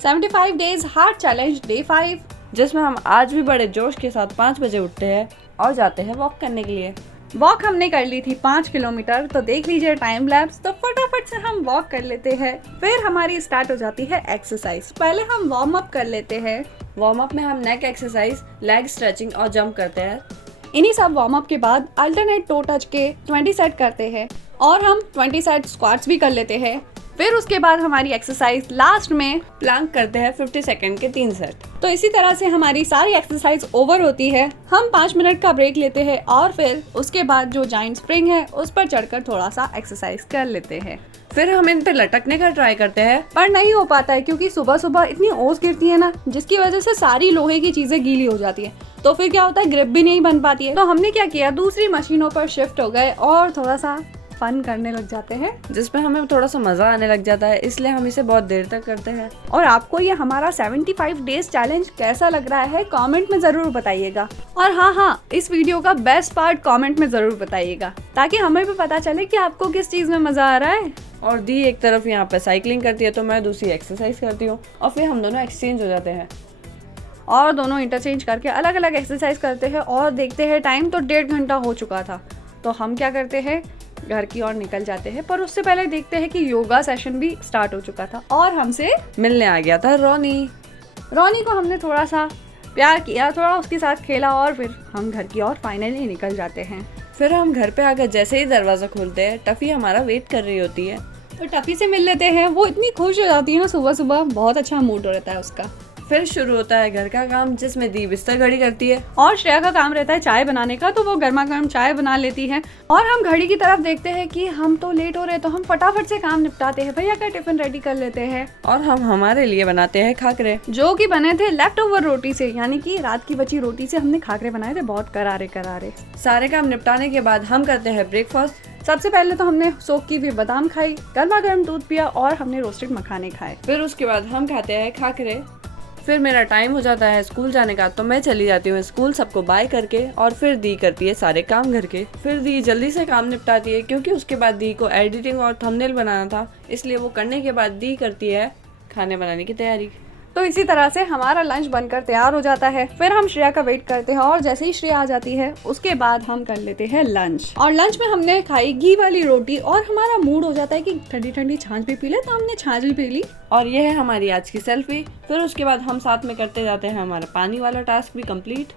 75 days hard challenge day 5, जिसमें हम आज भी बड़े जोश के साथ 5 बजे उठते हैं और जाते हैं वॉक करने के लिए। वॉक हमने कर ली थी 5 किलोमीटर, तो देख लीजिए टाइम लैप्स। तो फटाफट से हम वॉक कर लेते हैं। फिर हमारी स्टार्ट हो जाती है एक्सरसाइज। पहले हम वार्म अप कर लेते हैं। वार्म अप में हम नेक एक्सरसाइज, लेग स्ट्रेचिंग और जंप करते हैं। इन्हीं सब वार्म अप के बाद अल्टरनेट टो टच के 20 सेट करते हैं और हम 20 सेट स्क्वाट्स भी कर लेते हैं। फिर उसके बाद हमारी एक्सरसाइज लास्ट में प्लैंक करते हैं 50 सेकंड के 3 सेट। तो इसी तरह से हमारी सारी एक्सरसाइज ओवर होती है। हम 5 मिनट का ब्रेक लेते हैं और फिर उसके बाद जो जाइंट स्प्रिंग है उस पर चढ़कर थोड़ा सा एक्सरसाइज कर लेते हैं। फिर हम इन पे लटकने का ट्राई करते हैं, पर नहीं हो पाता है क्योंकि सुबह सुबह इतनी ओस गिरती है ना, जिसकी वजह से सारी लोहे की चीजें गीली हो जाती है। तो फिर क्या होता है, ग्रिप भी नहीं बन पाती है। तो हमने क्या किया, दूसरी मशीनों पर शिफ्ट हो गए और थोड़ा सा फन करने लग जाते हैं, जिसमें हमें थोड़ा सा मजा आने लग जाता है, इसलिए हम इसे बहुत देर तक करते हैं। और आपको ये हमारा 75 डेज चैलेंज कैसा लग रहा है कमेंट में जरूर बताइएगा। और हाँ, इस वीडियो का बेस्ट पार्ट कमेंट में जरूर बताइएगा, ताकि हमें भी पता चले कि आपको किस चीज में मजा आ रहा है। और दी एक तरफ यहाँ पे साइकिलिंग करती है तो मैं दूसरी एक्सरसाइज करती हूँ और फिर हम दोनों एक्सचेंज हो जाते हैं और दोनों इंटरचेंज करके अलग अलग एक्सरसाइज करते हैं। और देखते हैं टाइम तो 1.5 घंटा हो चुका था। तो हम क्या करते हैं, घर की ओर निकल जाते हैं। पर उससे पहले देखते हैं कि योगा सेशन भी स्टार्ट हो चुका था और हमसे मिलने आ गया था रोनी को हमने थोड़ा सा प्यार किया, थोड़ा उसके साथ खेला और फिर हम घर की ओर फाइनली निकल जाते हैं। फिर हम घर पे आकर जैसे ही दरवाजा खोलते हैं, टफी हमारा वेट कर रही होती है। तो टफी से मिल लेते हैं। वो इतनी खुश हो जाती है ना, सुबह सुबह बहुत अच्छा मूड रहता है उसका। फिर शुरू होता है घर का काम, जिसमें दी बिस्तर घड़ी करती है और श्रेया का काम रहता है चाय बनाने का। तो वो गर्मा गर्म चाय बना लेती है और हम घड़ी की तरफ देखते हैं कि हम तो लेट हो रहे हैं, तो हम फटाफट से काम निपटाते हैं। भैया का टिफिन रेडी कर लेते हैं और हम हमारे लिए बनाते हैं खाकरे, जो कि बने थे लेफ्ट ओवर रोटी से, यानी कि रात की बची रोटी से हमने खाकरे बनाए थे, बहुत करारे करारे। सारे काम निपटाने के बाद हम करते हैं ब्रेकफास्ट। सबसे पहले तो हमने सोक की हुई बादाम खाई, गर्मा गर्म दूध पिया और हमने रोस्टेड मखाने खाए। फिर उसके बाद हम खाते हैं खाकरे। फिर मेरा टाइम हो जाता है स्कूल जाने का, तो मैं चली जाती हूँ स्कूल सबको बाय करके। और फिर दी करती है सारे काम घर के। फिर दी जल्दी से काम निपटाती है क्योंकि उसके बाद दी को एडिटिंग और थंबनेल बनाना था, इसलिए वो करने के बाद दी करती है खाने बनाने की तैयारी। तो इसी तरह से हमारा लंच बनकर तैयार हो जाता है। फिर हम श्रेया का वेट करते हैं और जैसे ही श्रेया आ जाती है उसके बाद हम कर लेते हैं लंच। और लंच में हमने खाई घी वाली रोटी और हमारा मूड हो जाता है कि ठंडी ठंडी छाछ भी पी ले, तो हमने छाछ भी पी ली। और ये है हमारी आज की सेल्फी। फिर उसके बाद हम साथ में करते जाते हैं हमारा पानी वाला टास्क भी कंप्लीट।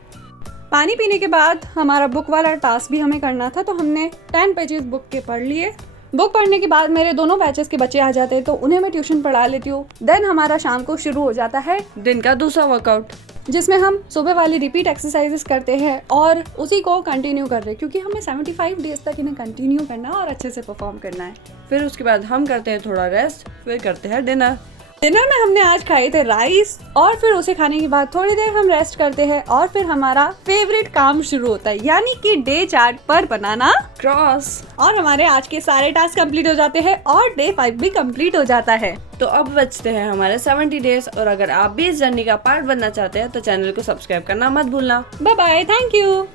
पानी पीने के बाद हमारा बुक वाला टास्क भी हमें करना था, तो हमने 10 पेजेस बुक के पढ़ लिए। बुक पढ़ने के बाद मेरे दोनों बैचेस के बच्चे आ जाते हैं, तो उन्हें मैं ट्यूशन पढ़ा लेती हूँ। देन हमारा शाम को शुरू हो जाता है दिन का दूसरा वर्कआउट, जिसमें हम सुबह वाली रिपीट एक्सरसाइजेस करते हैं और उसी को कंटिन्यू कर रहे हैं, क्योंकि हमें 75 डेज तक इन्हें कंटिन्यू करना है और अच्छे से परफॉर्म करना है। फिर उसके बाद हम करते हैं थोड़ा रेस्ट, फिर करते हैं डिनर। डिनर में हमने आज खाए थे राइस और फिर उसे खाने के बाद थोड़ी देर हम रेस्ट करते हैं और फिर हमारा फेवरेट काम शुरू होता है, यानी कि डे चार्ट पर बनाना क्रॉस। और हमारे आज के सारे टास्क कंप्लीट हो जाते हैं और डे 5 भी कंप्लीट हो जाता है। तो अब बचते हैं हमारे 70 डेज। और अगर आप भी इस जर्नी का पार्ट बनना चाहते हैं तो चैनल को सब्सक्राइब करना मत भूलना। Bye bye, thank you.